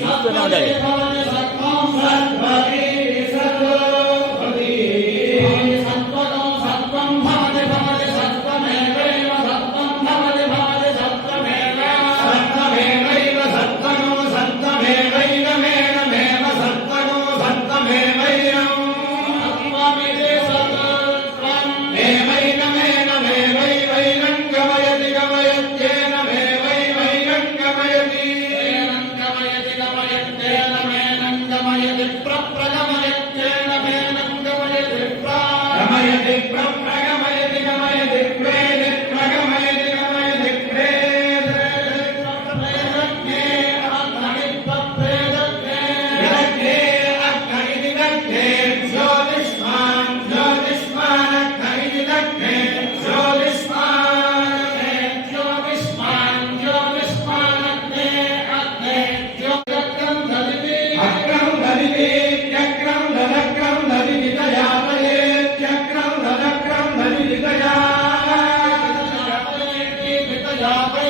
చూస్తూనే ఉండాలి. యాభై